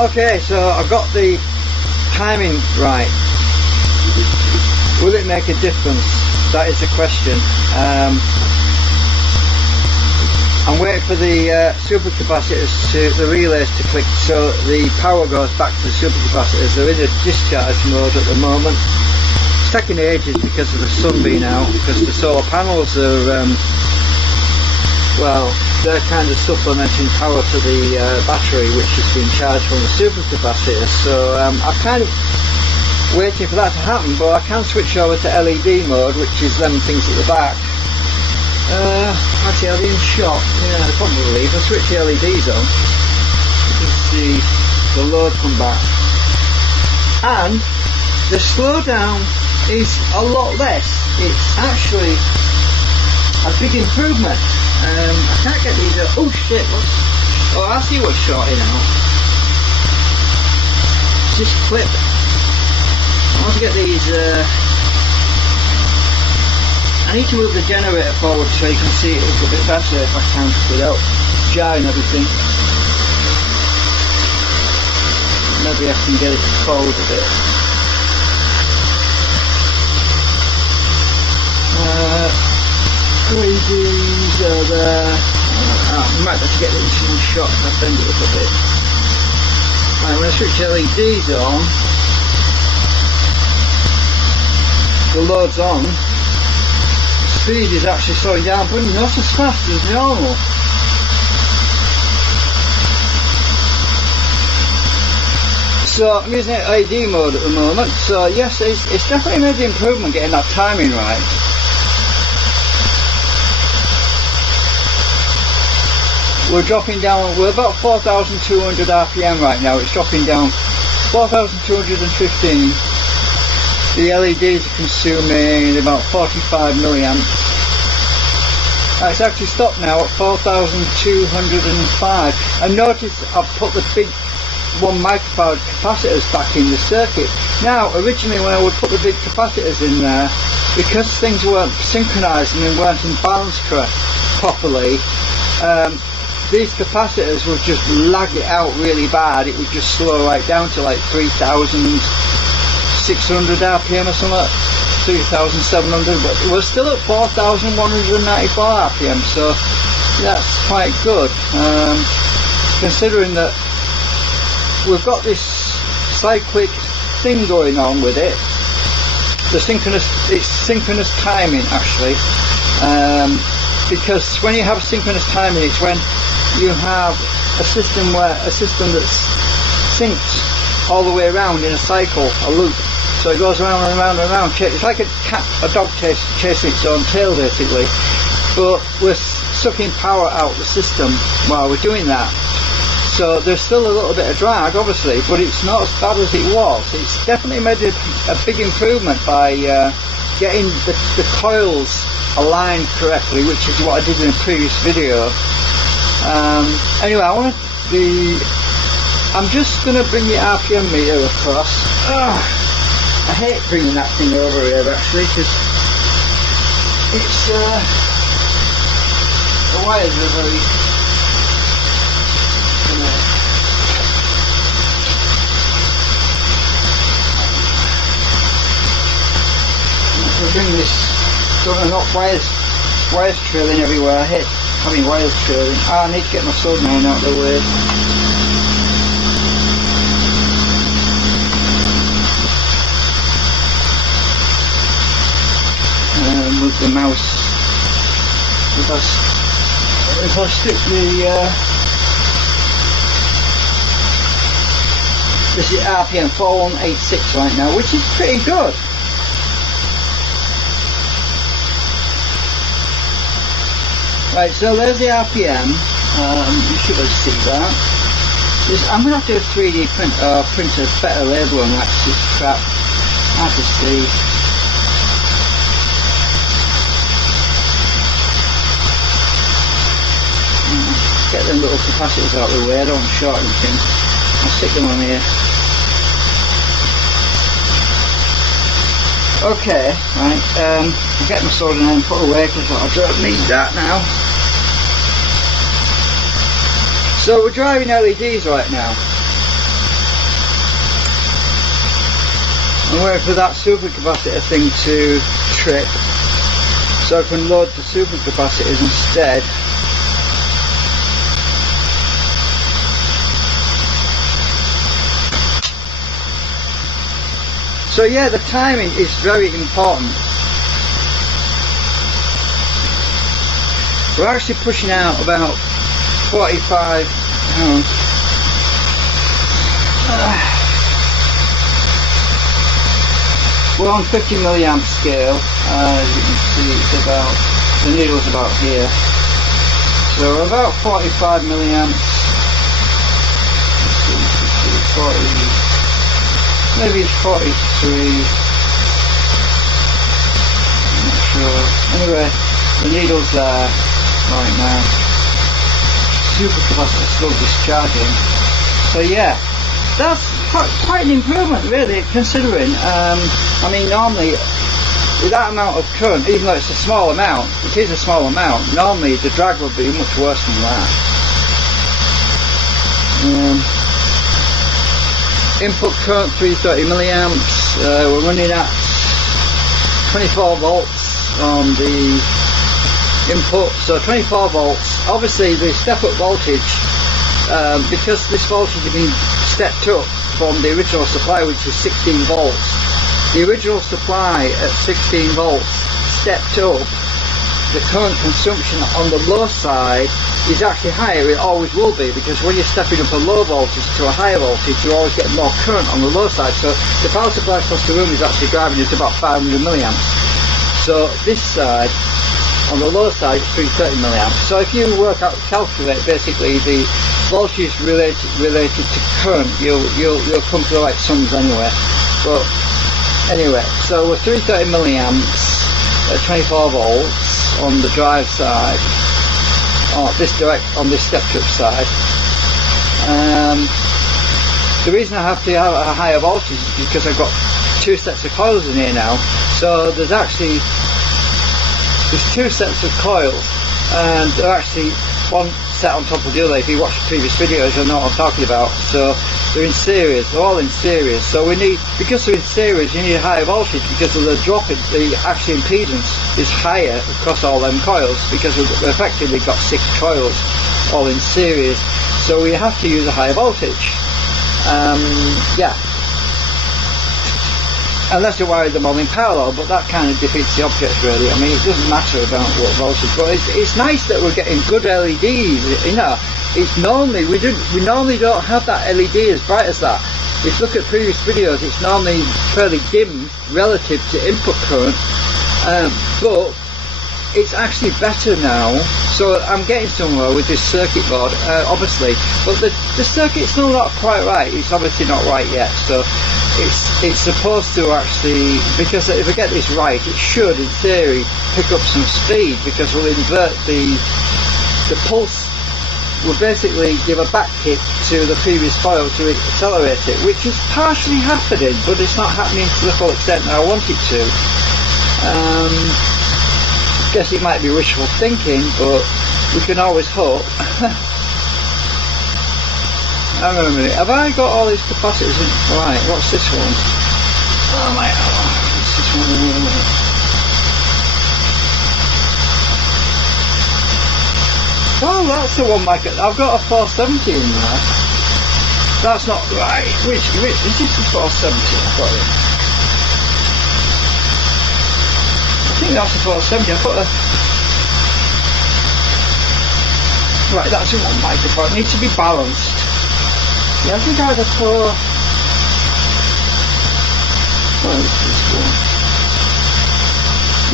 Okay, so I've got the timing right. Will it make a difference? That is the question. I'm waiting for the supercapacitors the relays to click so the power goes back to the supercapacitors. They're in a discharge mode at the moment. It's taking ages because of the sun being out, because the solar panels are, well, they're kind of supplementing power to the battery, which has been charged from the supercapacitor. So I'm kind of waiting for that to happen, but I can switch over to LED mode, which is them things at the back. Actually, are they in shot? Yeah, probably. If I switch the LEDs on, you can see the load come back. And the slowdown is a lot less. It's actually a big improvement. I can't get these out. Oh shit, oh, I see what's shorting out. Just clip. I want to get these, I need to move the generator forward so you can see it a bit better if I can, without jarring everything. Maybe I can get it forward a bit. LEDs are there. I might have to get this in shot if I bend it up a bit. Right, when I switch LEDs on, the load's on. Speed is actually slowing down, but not as fast as normal. So I'm using LED mode at the moment. So yes, it's definitely made the improvement getting that timing right. We're dropping down, we're about 4,200 RPM right now. It's dropping down 4,215. The LEDs are consuming about 45 milliamps. It's actually stopped now at 4,205. And notice I've put the big 1 microfarad capacitors back in the circuit. Now, originally when I would put the big capacitors in there, because things weren't synchronized and they weren't in balance properly, these capacitors would just lag it out really bad. It would just slow right down to like 3,600 RPM or something, 3,700, but we're still at 4,194 RPM, so that's quite good, considering that we've got this cyclic thing going on with it. It's synchronous timing actually, because when you have synchronous timing, it's when you have a system that's synced all the way around in a cycle, a loop. So it goes around and around and around. It's like a dog chasing its own tail basically. But we're sucking power out of the system while we're doing that. So there's still a little bit of drag obviously, but it's not as bad as it was. It's definitely made a big improvement by getting the coils aligned correctly, which is what I did in a previous video. Anyway, I'm just going to bring the RPM meter across. I hate bringing that thing over here actually, because it's the wires are very I'll bring this so I'm not wires trailing everywhere. I hate having wires trailing. I need to get my soldering iron out of the way. With the mouse, if I stick this is RPM 4186 right now, which is pretty good. Right, so there's the RPM. You should have seen that. I'm going to have to do a 3D print a better label on that, because it's crap. Hard to see. Get them little capacitors out of the way, I don't want to short anything. I'll stick them on here. Okay, right, I'll get my soldering iron put away because I don't need that now. So we're driving LEDs right now. I'm waiting for that supercapacitor thing to trip, so I can load the supercapacitors instead. So yeah, the timing is very important. We're actually pushing out about 45, we're on 50 milliamp scale. As you can see, it's about, the needle's about here. So we're about 45 milliamps. Let's see, 40, maybe 43. I'm not sure. Anyway, the needle's there right now. Supercapacitor still discharging. So yeah, that's quite an improvement really, considering. I mean, normally with that amount of current, even though it's a small amount, it is a small amount, normally the drag would be much worse than that. Input current 330 milliamps, we're running at 24 volts on the input, so 24 volts. Obviously the step up voltage, because this voltage has been stepped up from the original supply, which was 16 volts. The original supply at 16 volts stepped up. The current consumption on the low side is actually higher. It always will be, because when you're stepping up a low voltage to a higher voltage, you always get more current on the low side. So the power supply across the room is actually driving it about 500 milliamps. So this side, on the low side, it's 330 milliamps. So if you calculate basically the voltage related to current, you'll come to the right sums anyway. But anyway, so we're 330 milliamps at 24 volts on the drive side, on this stepped up side. The reason I have to have a higher voltage is because I've got two sets of coils in here now. So there's two sets of coils, and they're actually one set on top of the other. If you watch the previous videos, you'll know what I'm talking about. So they're in series, they're all in series. So we need, because they're in series, you need a higher voltage, because of the drop in the actual impedance is higher across all them coils, because we've effectively got 6 coils all in series. So we have to use a higher voltage. Yeah. Unless you wire them all in parallel, but that kind of defeats the object really. I mean, it doesn't matter about what voltage, but it's nice that we're getting good LEDs. You know, it's normally we normally don't have that LED as bright as that. If you look at previous videos, it's normally fairly dim relative to input current, but it's actually better now. So I'm getting somewhere with this circuit board, obviously, but the circuit's still not quite right. It's obviously not right yet. So it's supposed to actually, because if I get this right, it should in theory pick up some speed, because we'll invert the pulse, will basically give a back kick to the previous coil to accelerate it, which is partially happening, but it's not happening to the full extent that I want it to. Guess it might be wishful thinking, but we can always hope. Hang on a minute, have I got all these capacitors in? Right, what's this one? Oh my god, what's this one in here? Oh, that's the one, Mike. I've got a 470 in there. That's not right. Which is this the 470? I've got it. I think that's the 470. I've got a... Right, that's in one microphone. It needs to be balanced. Yeah, I think I had a 4... What is this one?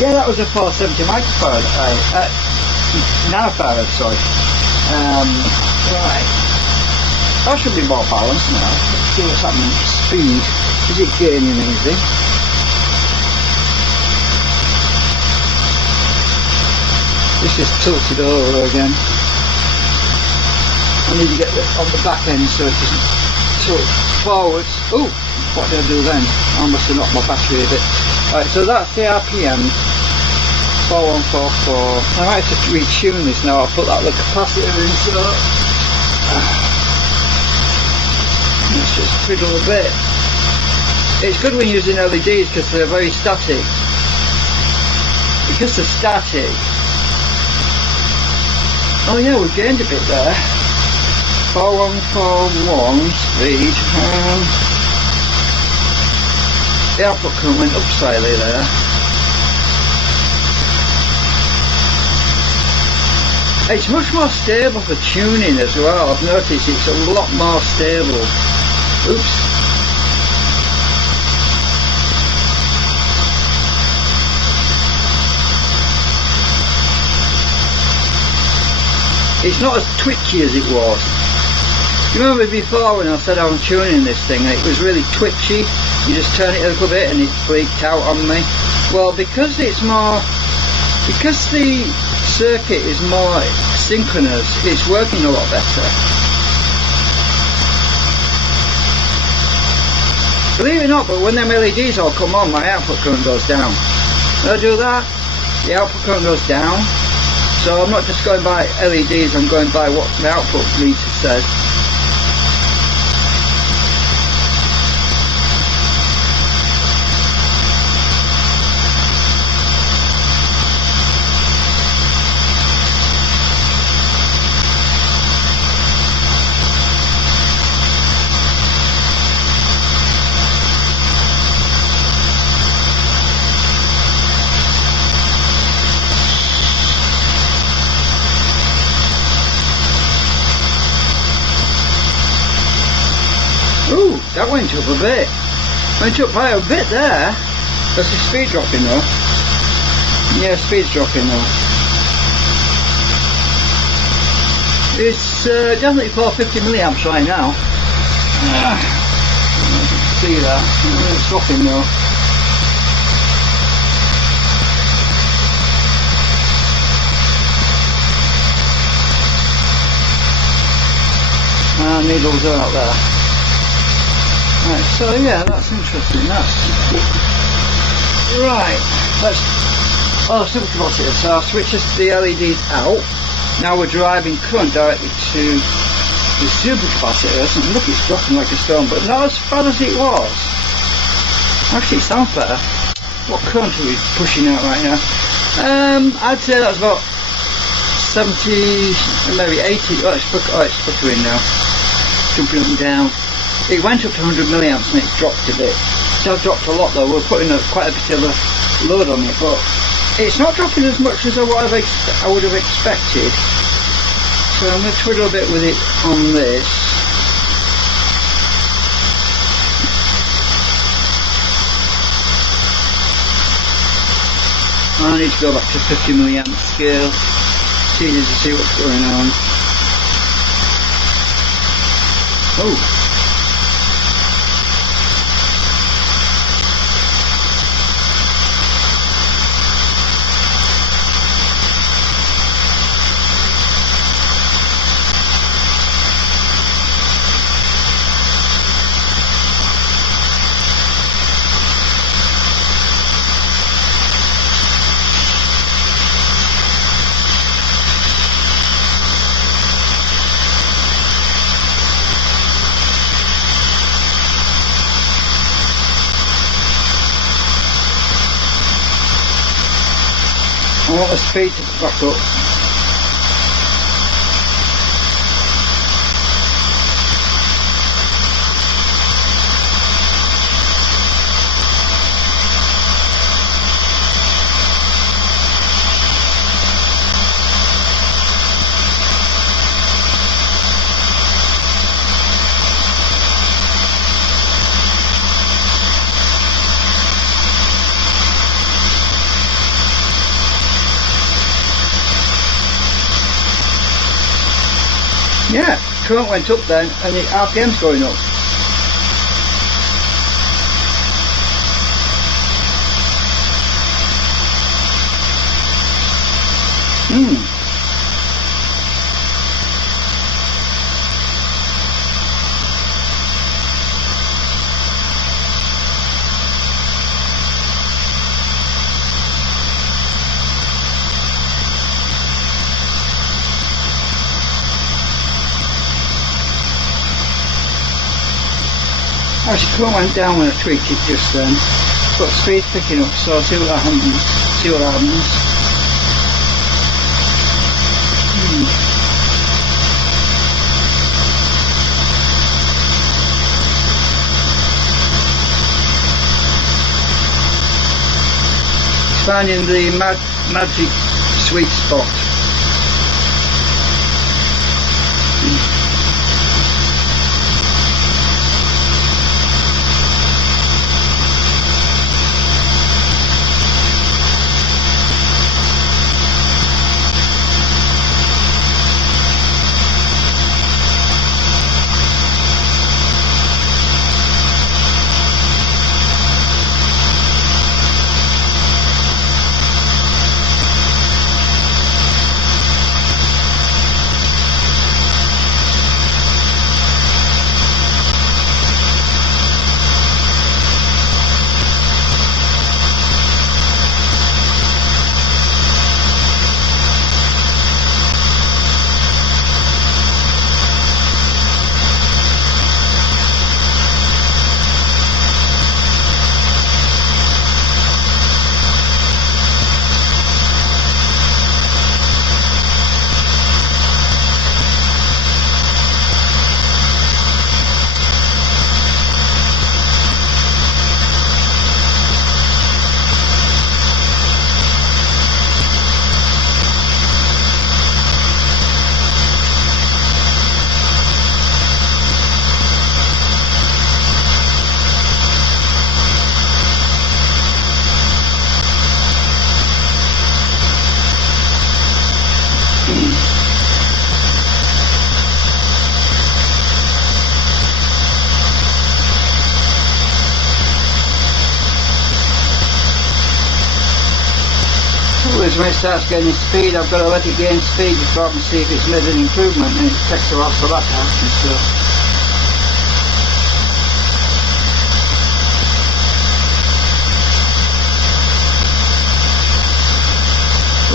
Yeah, that was a 470 microphone. Nanofarad, sorry. Right. That should be more balanced now. Let's see what's happening. Speed. Is it gaining anything? This is tilted over again. I need to get it on the back end so it doesn't tilt forwards. Oh, what did I do then? I must have knocked my battery a bit. Right, so that's the RPM 4144. I might have to retune this now. I'll put that little capacitor in, so let's just fiddle a bit. It's good when using LEDs because they're very static. Because they're static. Oh yeah, we gained a bit there. 4141 speed. The output current went up slightly there. It's much more stable for tuning as well. I've noticed it's a lot more stable. Oops. It's not as twitchy as it was. You remember before when I said I'm tuning this thing and it was really twitchy? You just turn it a little bit and it freaked out on me. Well, because it's more, because the circuit is more synchronous, it's working a lot better. Believe it or not, but when them LEDs all come on, my output current goes down. When I do that, the output current goes down. So I'm not just going by LEDs, I'm going by what the output meter says. Ooh, that went up a bit. Went up by a bit there. That's the speed dropping though. Yeah, speed's dropping though. It's definitely 450 milliamps right now. See that? It's dropping though. Needles are out there. Right, so yeah, that's interesting. Right. Supercapacitor. So I've switched the LEDs out. Now we're driving current directly to the supercapacitor. And look, it's dropping like a stone, but not as bad as it was. Actually, it sounds better. What current are we pushing out right now? I'd say that's about 70, maybe 80. Oh, it's flickering now. Jumping up and down. It went up to 100 milliamps and it dropped a bit. It has dropped a lot though. We're putting quite a bit of a load on it, but it's not dropping as much as I would have expected. So I'm going to twiddle a bit with it on this. I need to go back to 50 milliamp scale. It's easy to see what's going on. Oh. I want the speed to back up. Yeah, current went up then and the RPM's going up. Actually, current went down when I tweaked it just then, but speed's picking up, so I'll see what happens. Finding the magic sweet spot. When it starts gaining speed, I've got to let it gain speed before I can see if it's made an improvement, and it takes a while for that to happen. So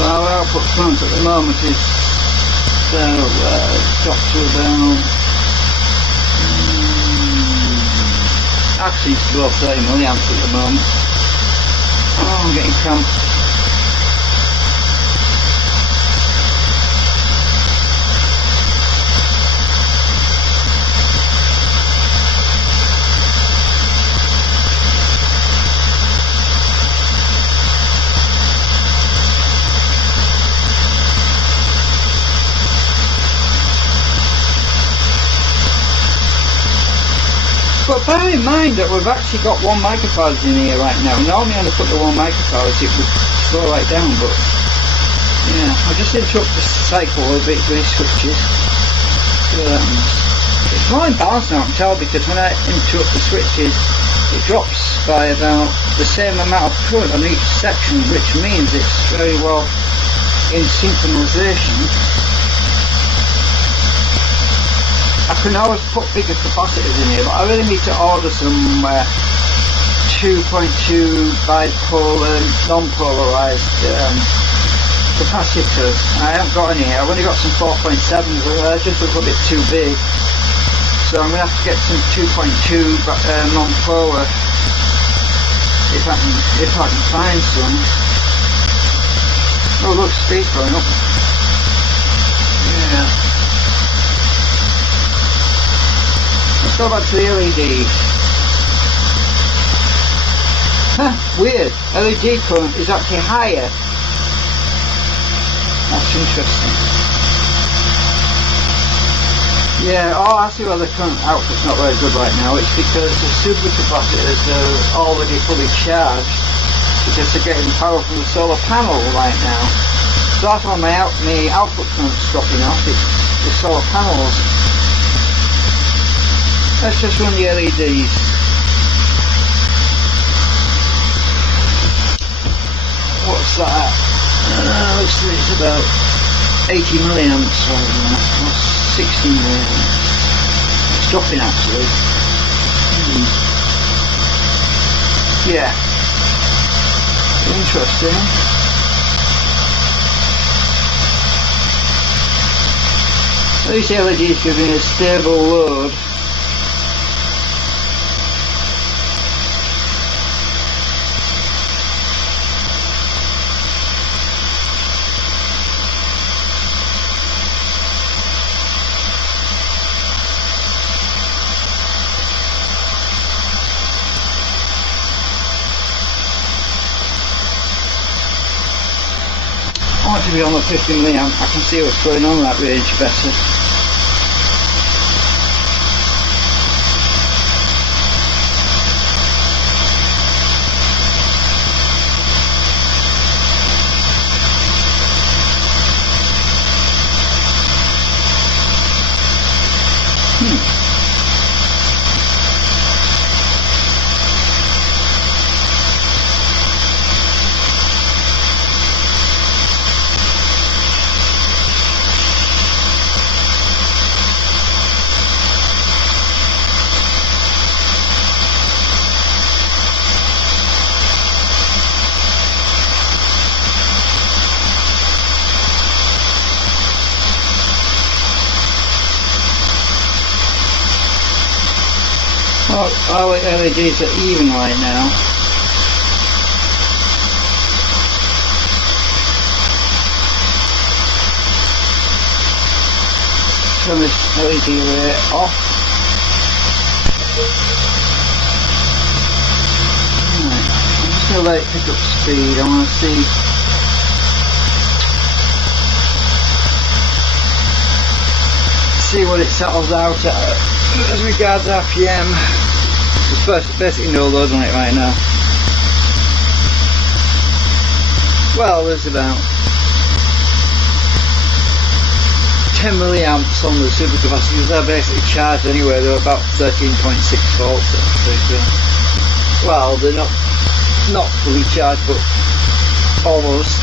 our output current at the moment is dropped to about actually it's below 30 milliamps at the moment. Oh, I'm getting cramped. But bear in mind that we've actually got 1 microfarad in here right now. Normally when I put the 1 microfarad it would slow right down, but yeah, I'll just interrupt the cycle a little bit with these switches. See what happens. It's more in balance now, I can tell, because when I interrupt the switches it drops by about the same amount of current on each section, which means it's very well in synchronization. I can always put bigger capacitors in here, but I really need to order some 2.2 bipolar, non-polarized capacitors. I haven't got any here. I've only got some 4.7s, but they're just a little bit too big. So I'm going to have to get some 2.2 non-polar if I can find some. Oh look, speed going up. Yeah. Let's go back to the LEDs. Huh, weird. LED current is actually higher. That's interesting. Yeah, oh, I see why the current output's not very good right now. It's because the supercapacitors are already fully charged because they're getting power from the solar panel right now. So that's why my output current's dropping off. It's the solar panels. Let's just run the LEDs. What's that? Let's see, it's about 80 milliamps right now. That's 60 milliamps. It's dropping actually. Yeah. Interesting. At least the LED is giving a stable load. have to be on the 50 milliamp. I can see what's going on in that range better. Our LEDs are even right now. Turn this LED array off. Right. I'm just going to let it pick up speed. I want to see what it settles out at as regards RPM. There's basically no load on it right now. Well, there's about 10 milliamps on the supercapacitors. They're basically charged anyway. They're about 13.6 volts. Well, they're not fully charged, but almost.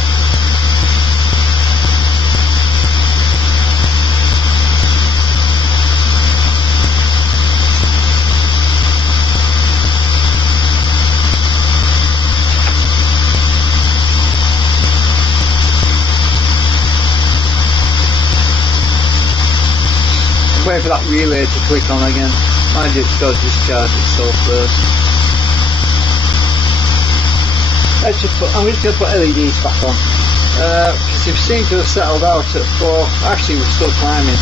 Wait for that relay to click on again. Mind you, it's got to discharge itself first. I'm just going to put LEDs back on. Because they seem to have settled out at 4. Actually, we're still climbing.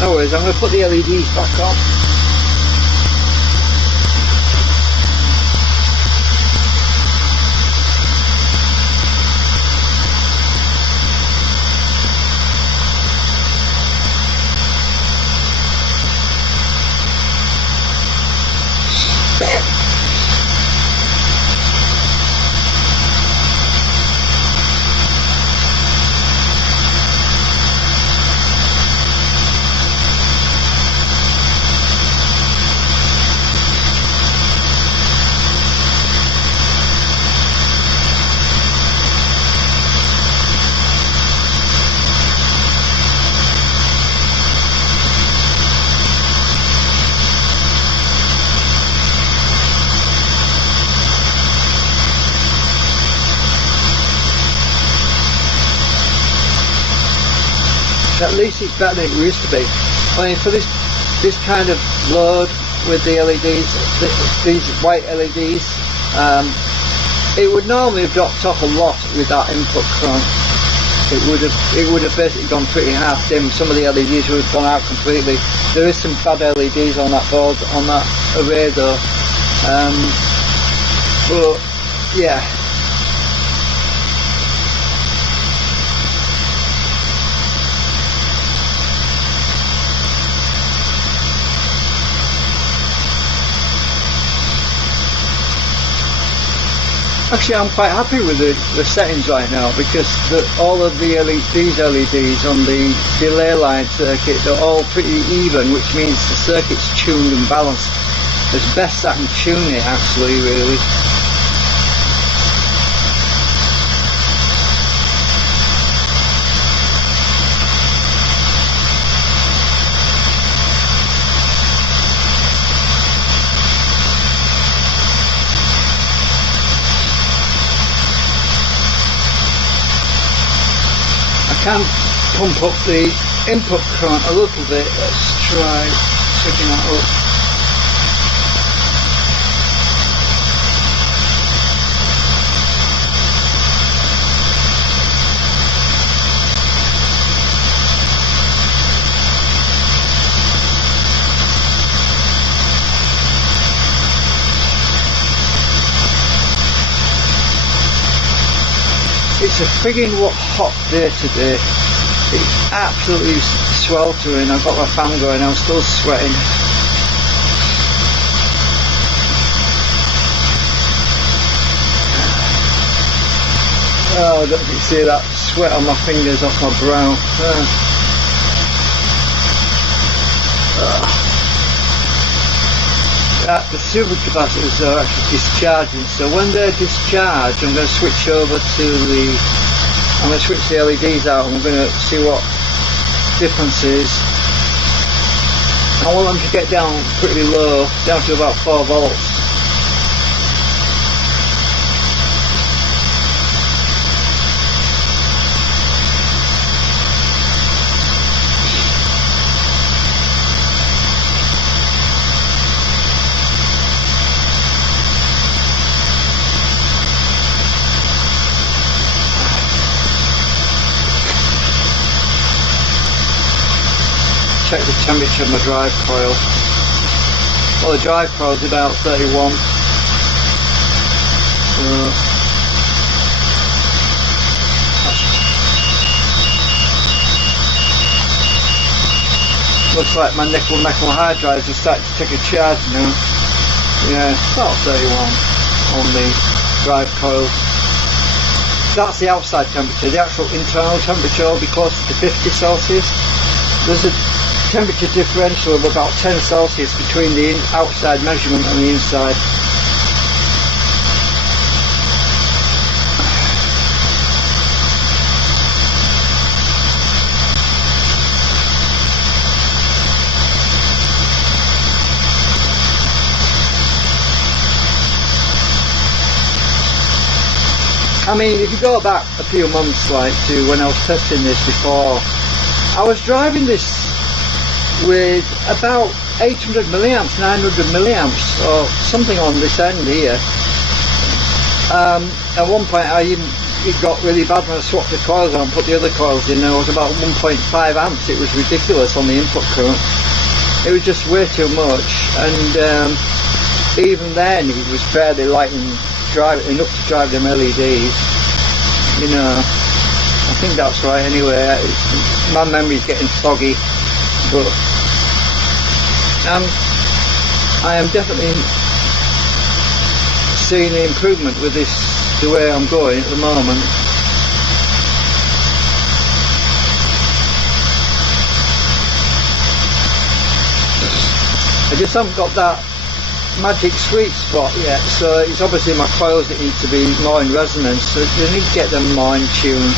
No worries, I'm going to put the LEDs back on. At least it's better than it used to be. I mean, for this kind of load with the LEDs, these white LEDs, it would normally have dropped off a lot with that input current. It would have basically gone pretty half dim. Some of the LEDs would have gone out completely. There is some bad LEDs on that board, on that array though. But yeah. Actually, I'm quite happy with the settings right now, because all of these LEDs on the delay line circuit are all pretty even, which means the circuit's tuned and balanced as best I can tune it, actually, really. Can pump up the input current a little bit. Let's try switching that up. It's a frigging hot day today. It's absolutely sweltering. I've got my fan going, I'm still sweating. Oh, don't you see that sweat on my fingers off my brow? The supercapacitors are actually discharging, so when they're discharged I'm going to switch over to I'm going to switch the LEDs out and we're going to see what difference is. I want them to get down pretty low, down to about 4 volts. Check the temperature of my drive coil. Well, the drive coil is about 31. So looks like my nickel metal hard drives are starting to take a charge now. Yeah, about 31 on the drive coils. That's the outside temperature. The actual internal temperature will be closer to 50 Celsius. There's a temperature differential of about 10 Celsius between the outside measurement and the inside. I mean, if you go back a few months to when I was testing this before, I was driving this with about 800 milliamps, 900 milliamps or something on this end here. At one point it got really bad when I swapped the coils on and put the other coils in. There was about 1.5 amps. It was ridiculous on the input current. It was just way too much, and even then it was barely light enough to drive them LEDs. You know, I think that's right anyway. My memory's getting foggy, but I am definitely seeing the improvement with this, the way I'm going at the moment. I just haven't got that magic sweet spot yet, so it's obviously my coils that need to be more in resonance, so they need to get them more in tune.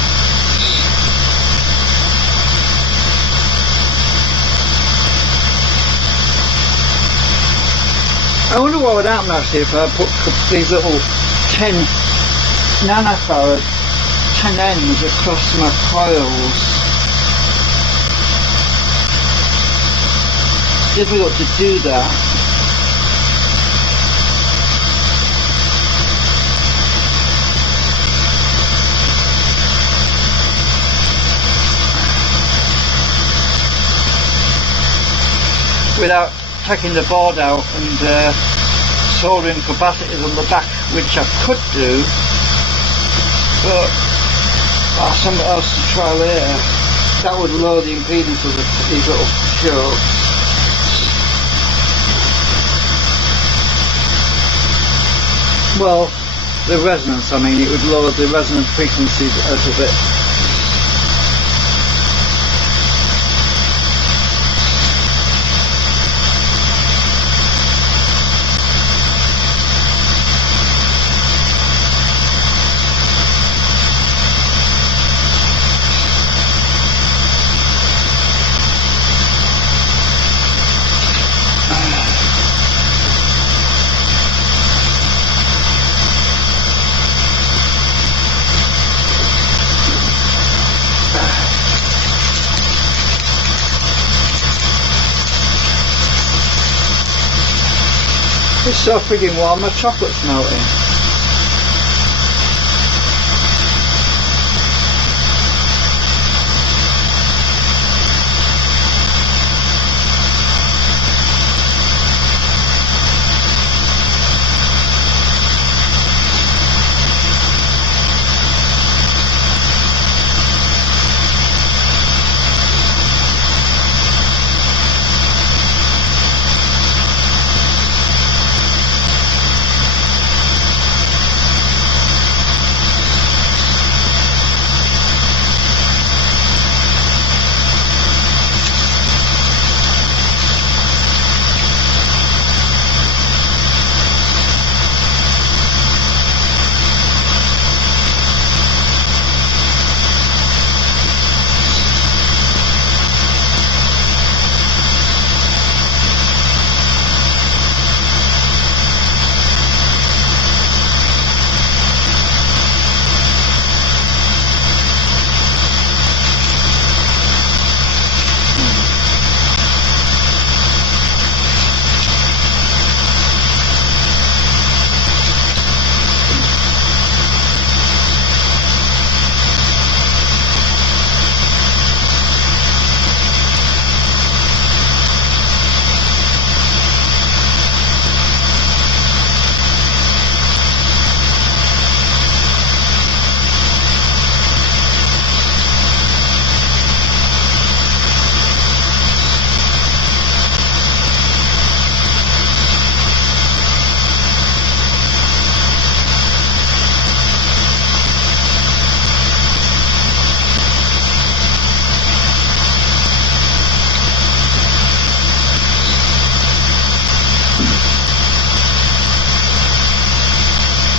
I wonder what would happen actually if I put these little 10 nanofarad 10Ns across my coils. Difficult to do that. Without taking the board out and soldering capacitors on the back, which I could do, but that's something else to try later. That would lower the impedance of these little shocks. Well, the resonance, I mean, it would lower the resonance frequency a little bit. It's so frigging warm, my chocolate's melting.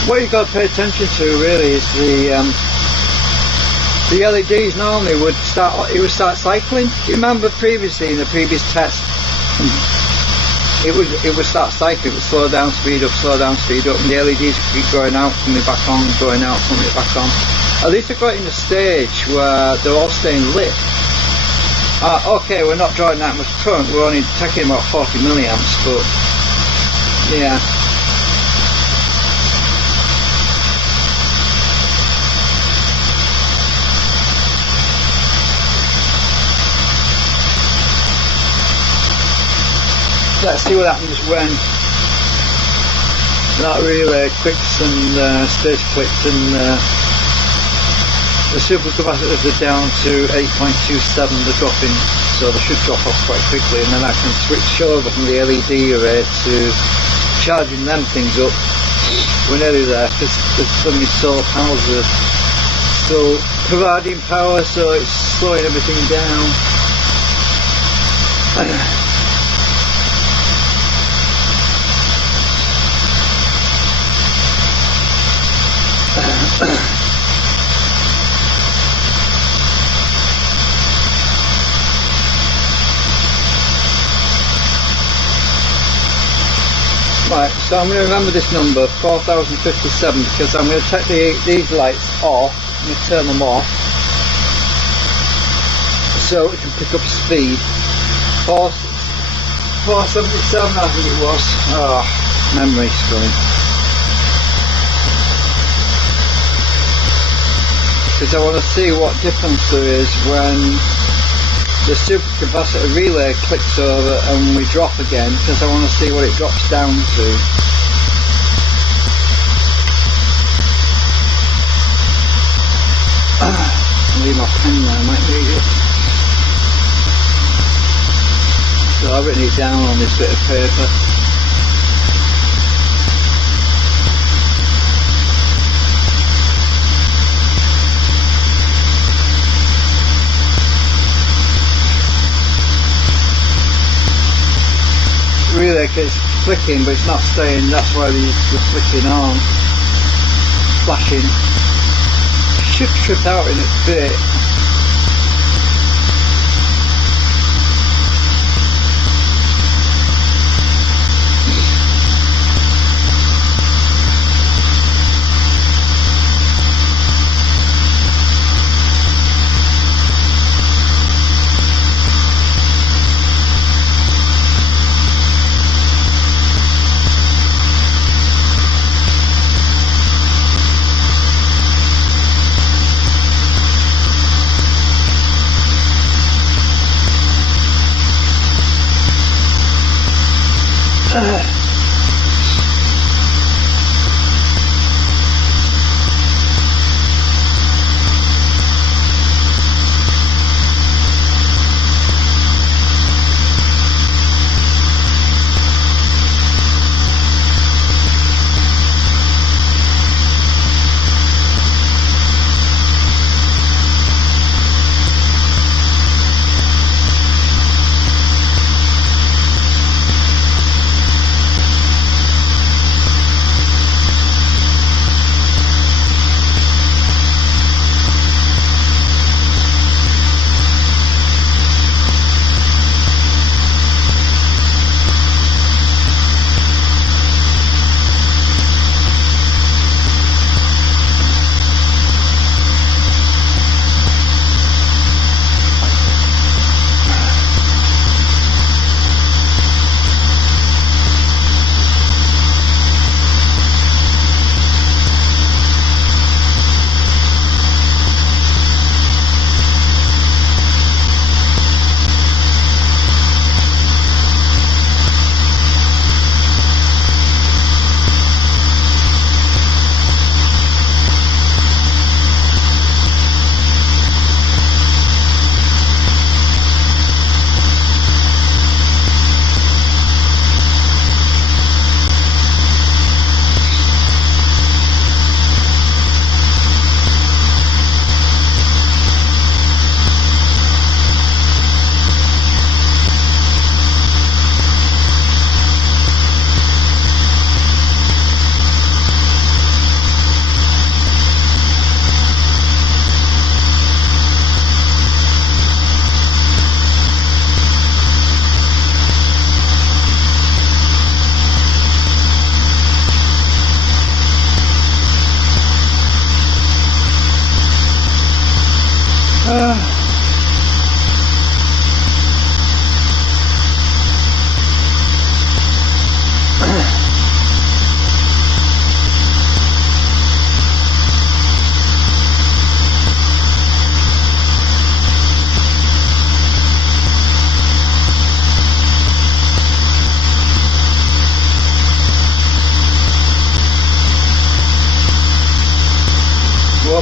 what you've got to pay attention to really is the LEDs normally would start cycling. You remember previously in the previous test, it would start cycling. It would slow down, speed up, and the LEDs would keep going out, coming back on, going out, coming back on. At least I got in a stage where they're all staying lit. Okay, we're not drawing that much current, we're only taking about 40 milliamps, but yeah. Let's see what happens when that relay clicks and stage clicks and the supercapacitors are down to 8.27, they're dropping, so they should drop off quite quickly, and then I can switch over from the LED array to charging them things up. We're nearly there because some of these solar panels are still providing power, so it's slowing everything down. Right, so I'm going to remember this number, 4057, because I'm going to take these lights off, I'm going to turn them off, so it can pick up speed. 477 I think it was. Oh, memory's going. Because I want to see what difference there is when the supercapacitor relay clicks over and we drop again, because I want to see what it drops down to. I'll leave my pen there, I might need it. So I've written it down on this bit of paper. Relay keeps flicking, but it's not staying, that's why the flicking on, flashing. Should trip out in a bit.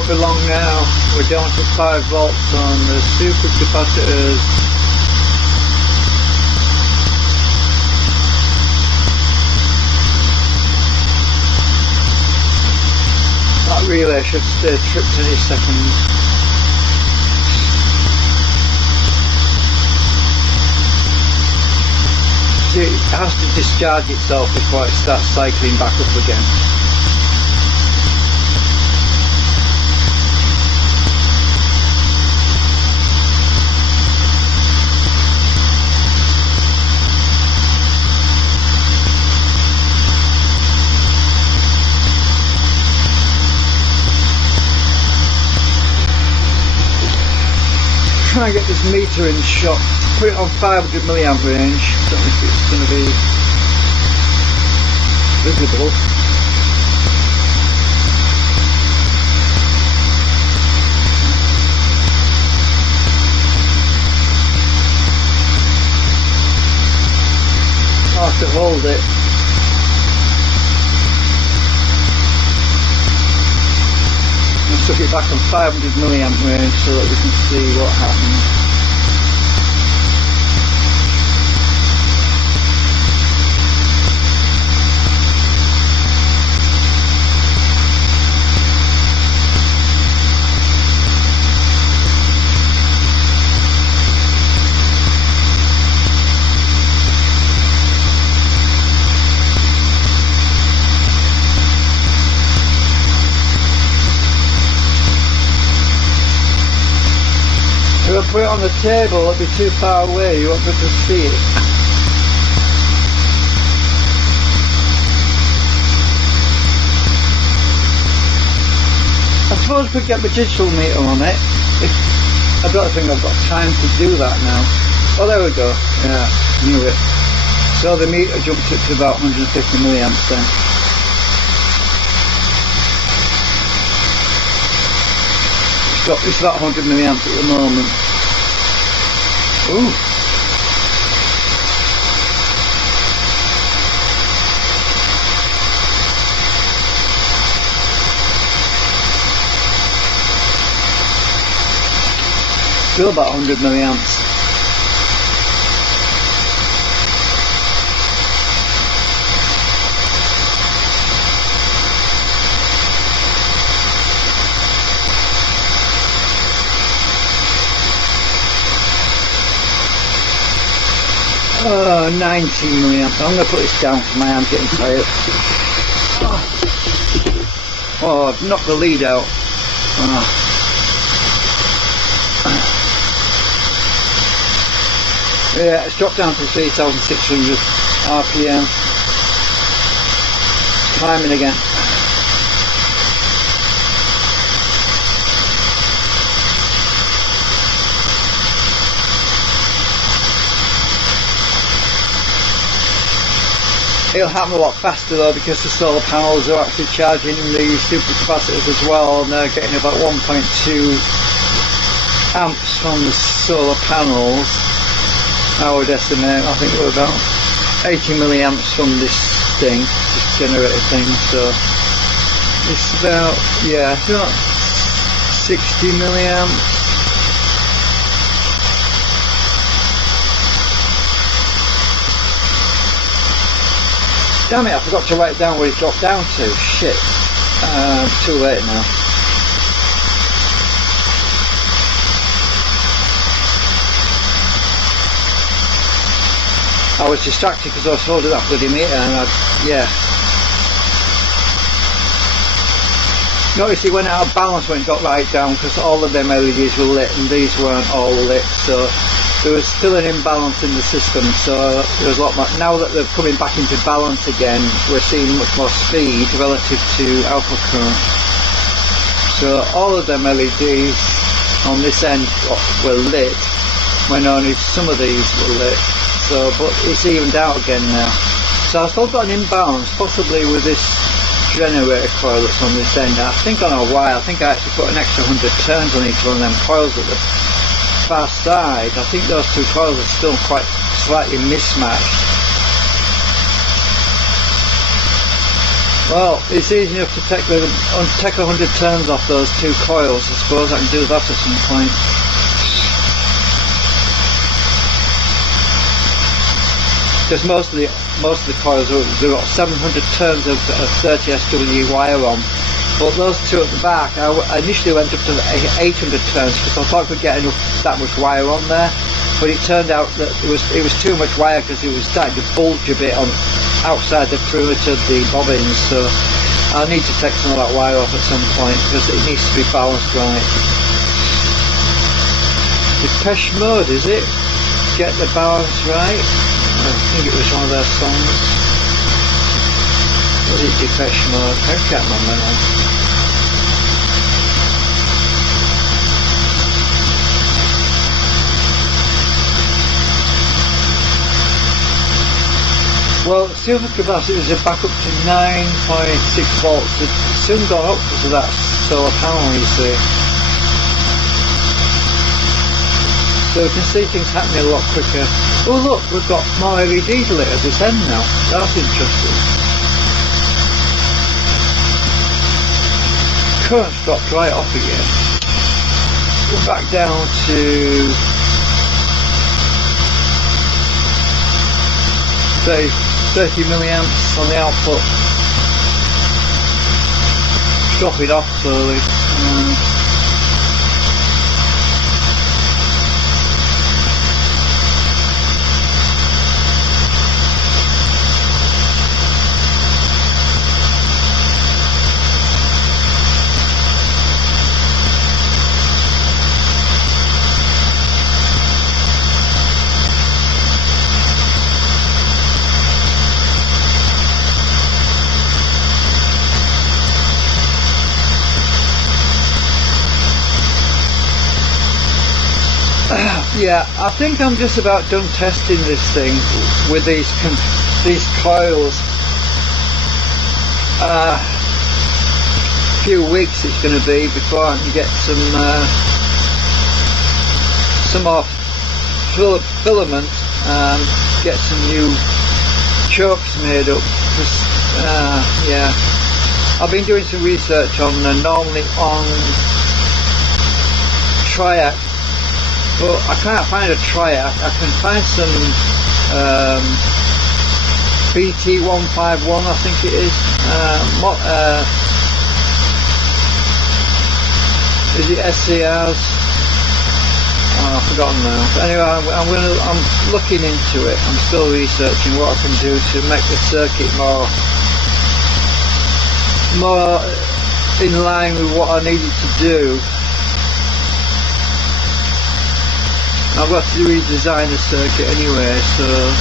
won't be long now. We're down to 5 volts on the supercapacitors. That relay should stay tripped any second. It has to discharge itself before it starts cycling back up again. Try and get this meter in shot. Put it on 500 milliamp range. Don't know if it's going to be visible. Hard to hold it. I took it back on 500 milliamp range so that we can see what happens. If I put it on the table, it'll be too far away, you won't be able to see it. I suppose we could get the digital meter on it. I don't think I've got time to do that now. Oh, there we go. Yeah, knew it. So the meter jumped up to about 150 milliamps then. It's about 100 milliamps at the moment. Ooh. Still about 100 milliamps. Oh, 19 milliamps. I'm going to put this down because my hand's getting tired. Oh, I've knocked the lead out. Oh. Yeah, it's dropped down to 3,600 RPM. Climbing again. It'll happen a lot faster though because the solar panels are actually charging the supercapacitors as well, and they're getting about 1.2 amps from the solar panels. I would estimate, I think we're about 80 milliamps from this thing, this generator thing, so it's about, yeah, it's about 60 milliamps. Damn it, I forgot to write down where it dropped down to. Shit. Too late now. I was distracted because I was holding that bloody meter and yeah. Notice it went out of balance when it got right down because all of them LEDs were lit and these weren't all lit, so there was still an imbalance in the system, so there was a lot more. Now that they're coming back into balance again, we're seeing much more speed relative to output current. So all of them LEDs on this end were lit when only some of these were lit. So, but it's evened out again now. So I've still got an imbalance, possibly with this generator coil that's on this end. I think on a wire, I think I actually put an extra 100 turns on each one of them coils at the far side. I think those two coils are still quite slightly mismatched. Well, it's easy enough to take 100 turns off those two coils. I suppose I can do that at some point. Because most of the coils they've got 700 turns of 30 SW wire on, but those two at the back, I initially went up to 800 turns because I thought I could get that much wire on there, but it turned out that it was too much wire because it was starting to bulge a bit on outside the perimeter of the bobbins. So I'll need to take some of that wire off at some point because it needs to be balanced right. Depeche Mode, is it? Get the balance right. I think it was one of their songs. Was it Depeche Mode? I can't remember now. Well, silver capacitors are back up to 9.6 volts. It's soon gone up because of that solar panel, you see. So we can see things happening a lot quicker. Oh look, we've got more LEDs lit at this end now. That's interesting. Current's dropped right off again. We're back down to 30 milliamps on the output. Dropping off slowly. Yeah, I think I'm just about done testing this thing with these coils. A few weeks it's going to be before I can get some more filament and get some new chokes made up. Yeah, I've been doing some research on normally on triac. But I can't find a triac. I can find some BT151, I think it is. Is it SCRs? Oh, I've forgotten now. But anyway, I'm looking into it. I'm still researching what I can do to make the circuit more in line with what I needed to do. I've got to redesign the circuit anyway, so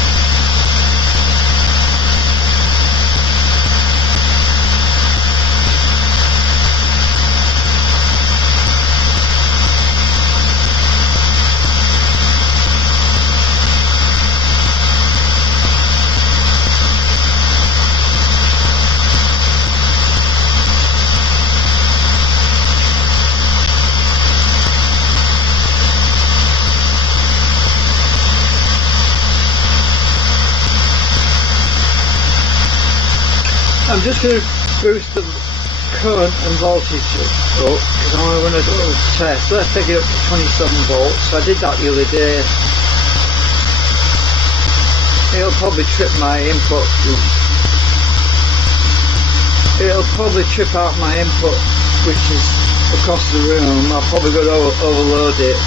I'm just going to boost the current and voltage up because I'm going to do a test. So let's take it up to 27 volts. I did that the other day. It'll probably trip my input. It'll probably trip out my input, which is across the room. I'll probably go to overload it.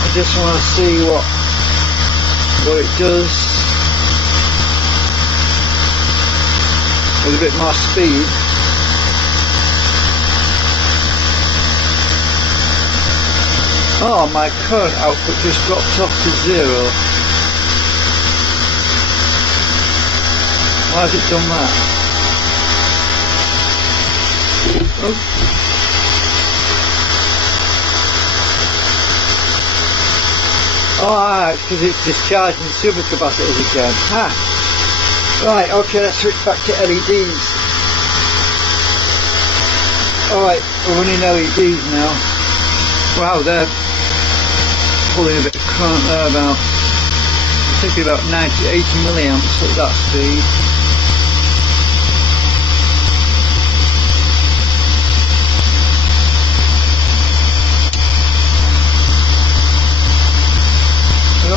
I just want to see what it does. With a bit more speed. Oh, my current output just dropped off to 0. Why has it done that? Oh. Oh, it's because it's discharging supercapacitors again. Right, okay, let's switch back to LEDs. Alright, we're running LEDs now. Wow, they're pulling a bit of current there, about, I'm thinking about 80 milliamps at that speed.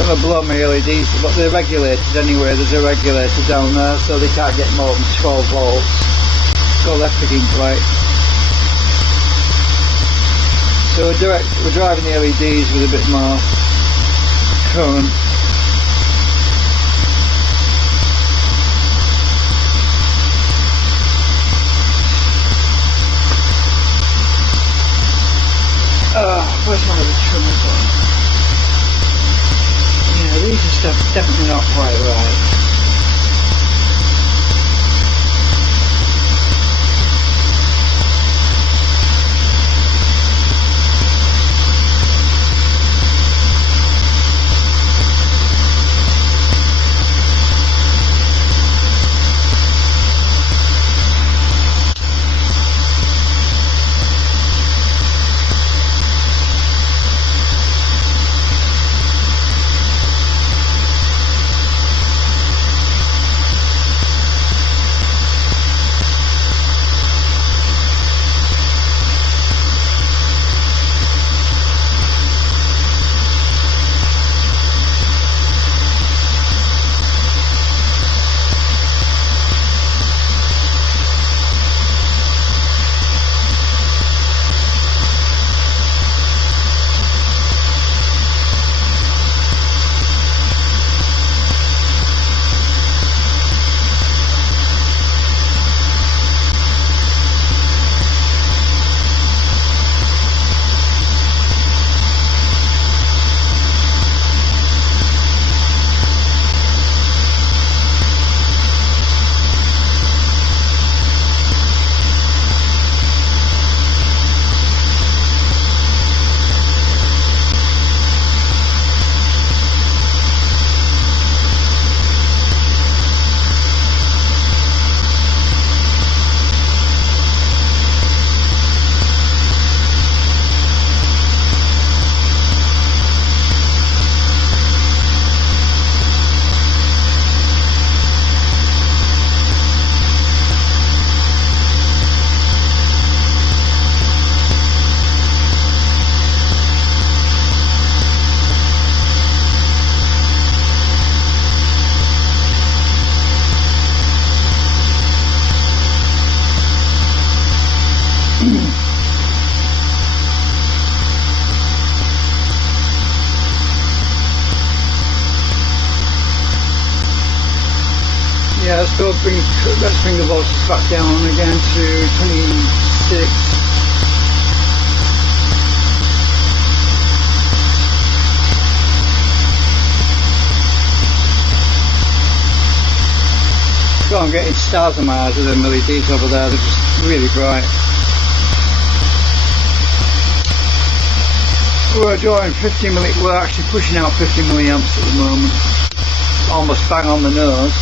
going to blow my LEDs, but they're regulated anyway. There's a regulator down there, so they can't get more than 12 volts. Go electric ink light. So we're driving the LEDs with a bit more current. Where's my other trimmer gone? Yeah, these are definitely not quite right. Yeah, let's bring the voltage back down again to 26. God, I'm getting stars in my eyes with them LEDs over there, they're just really bright. We're drawing 50 we're actually pushing out 50 milliamps at the moment. Almost bang on the nose.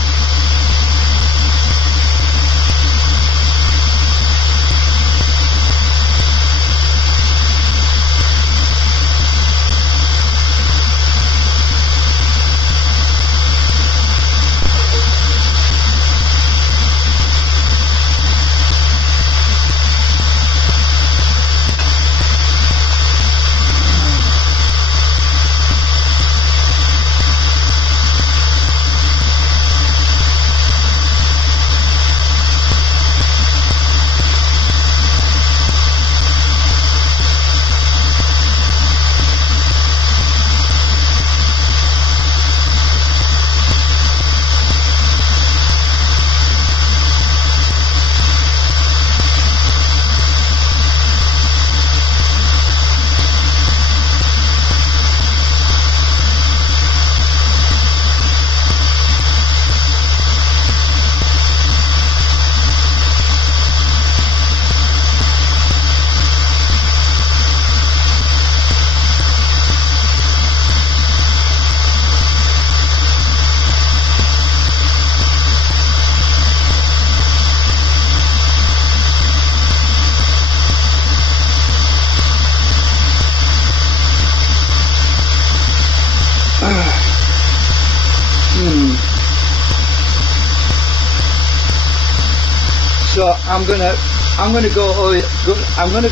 So I'm gonna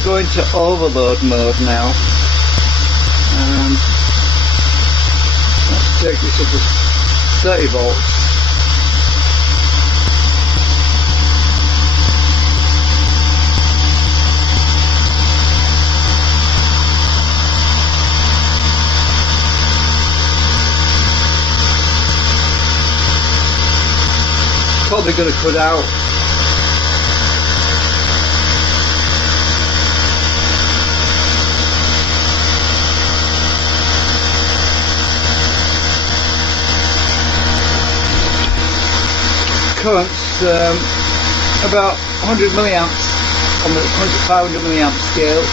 go into overload mode now. Let's circuit such as 30 volts. Probably going to cut out. Current's about 100 milliamps on the 500 milliamp scale.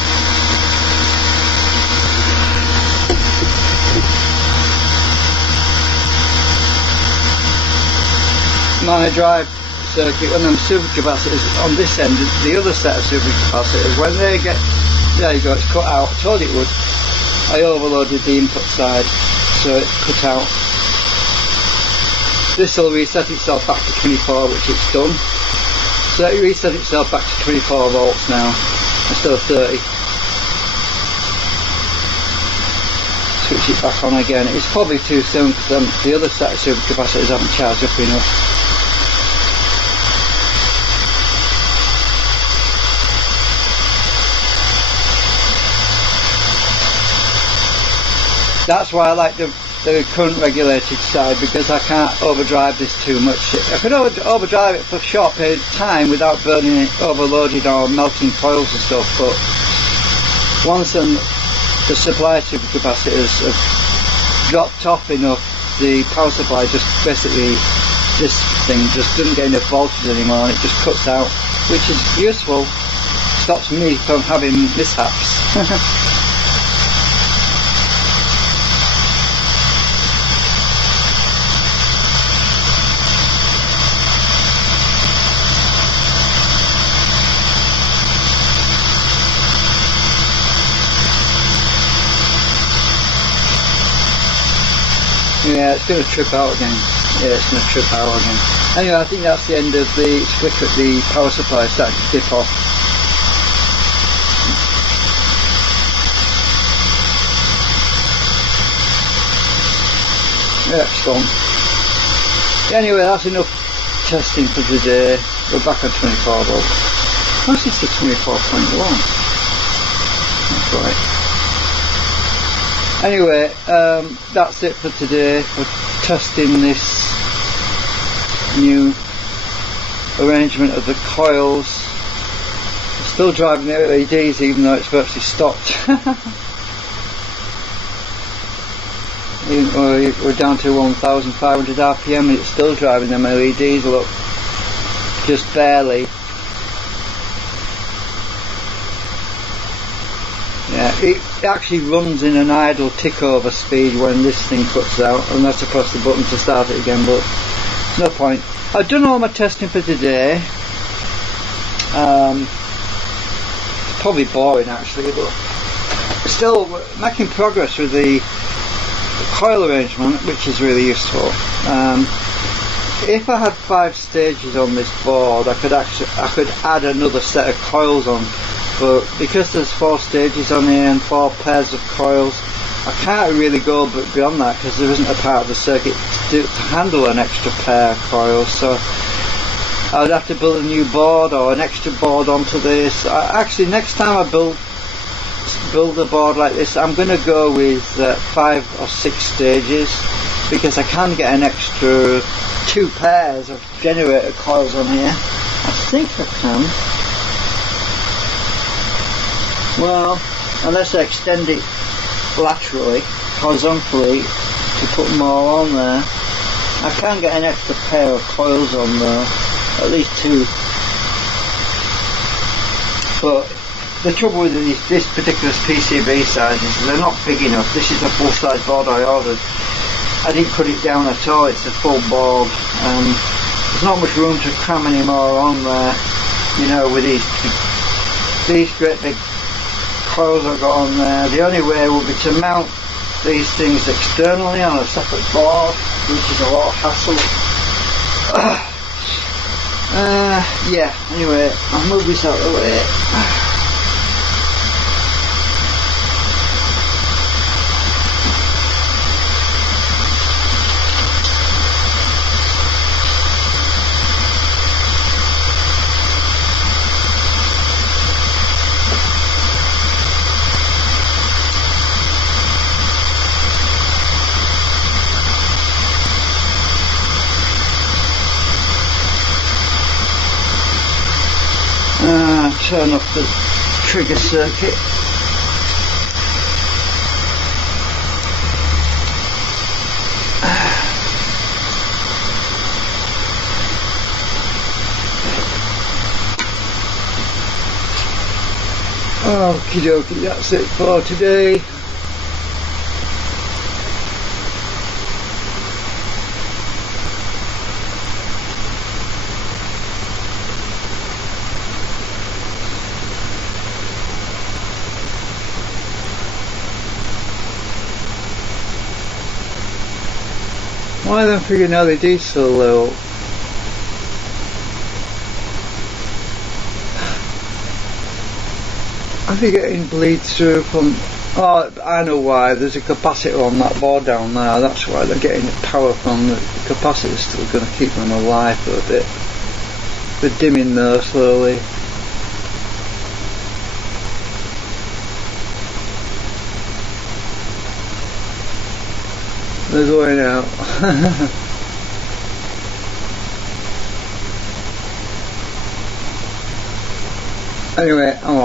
My drive circuit, when them supercapacitors on this end, the other set of supercapacitors, when they get, there you go, it's cut out. I told you it would. I overloaded the input side, so it cut out. This will reset itself back to 24, which it's done. So it reset itself back to 24 volts now, instead of 30. Switch it back on again. It's probably too soon because the other set of supercapacitors haven't charged up enough. That's why I like the current regulated side, because I can't overdrive this too much. I could overdrive it for a short period of time without burning it, overloaded or melting coils and stuff, but once the supply supercapacitors have dropped off enough, the power supply just basically, this thing just doesn't get enough voltage anymore and it just cuts out, which is useful, stops me from having mishaps. Yeah, it's going to trip out again. Yeah, it's going to trip out again. Anyway, I think that's the end of the flicker at the power supply starting to dip off. Yeah, it's gone. Anyway, that's enough testing for today. We're back on 24 volts. Actually, it's 24.1. That's right. Anyway, that's it for today. We're testing this new arrangement of the coils. I'm still driving the LEDs even though it's virtually stopped. We're down to 1500 RPM and it's still driving them LEDs, look, just barely. Yeah, it actually runs in an idle tick over speed when this thing cuts out, unless I press the button to start it again, but no point. I've done all my testing for today. It's probably boring actually, but still making progress with the coil arrangement, which is really useful. If I had 5 stages on this board, I could add another set of coils on. But because there's 4 stages on here and 4 pairs of coils, I can't really go beyond that because there isn't a part of the circuit to handle an extra pair of coils. So I'd have to build a new board or an extra board onto this. Actually, next time I build a board like this, I'm going to go with 5 or 6 stages, because I can get an extra 2 pairs of generator coils on here. I think I can. Well, unless I extend it laterally, horizontally, to put more on there, I can get an extra pair of coils on there, at least 2. But the trouble with this particular PCB size is they're not big enough. This is a full-size board I ordered. I didn't cut it down at all, it's a full board. There's not much room to cram any more on there, you know, with these great big coils I've got on there. The only way would be to mount these things externally on a separate board, which is a lot of hassle. Yeah, anyway, I'll move this out of the way. turn up the trigger circuit. Okie dokie, that's it for today. Why are they figuring LEDs so low? Are they getting bleed through from... Oh, I know why. There's a capacitor on that board down there. That's why they're getting the power from. The capacitor's still going to keep them alive for a bit. They're dimming there slowly. They're going out. Anyway, I'm off.